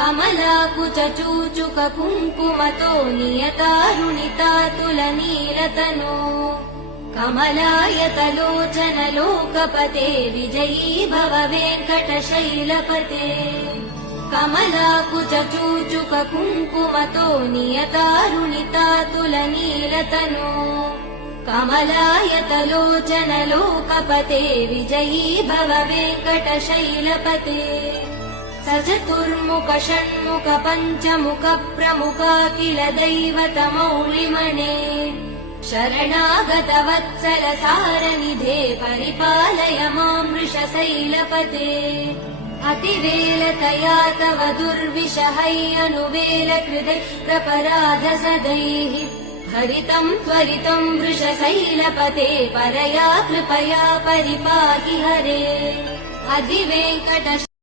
कमलाकुचूचुक कुङ्कुमतो नियतारुणितातुलनीलतनो कमलायतलोचन लोकपते विजयी भव वेङ्कटशैलपते कमलाकुचूचुक कुङ्कुमतो नियतारुणितातुलनीलतनो कमलायतलोचन लोकपते विजयी भव वेङ्कटशैलपते सचतुर्मुख षण्मुख पञ्चमुख प्रमुखाखिल दैवतमौलिमणे शरणागत वत्सल सारनिधे परिपालय मां वृषशैलपते अतिवेलतया तव दुर्विषहैरनुवेल कृते प्रपराध सदैः हरितं त्वरितं वृषशैलपते परया कृपया परिपाहि हरे अधिवेङ्कट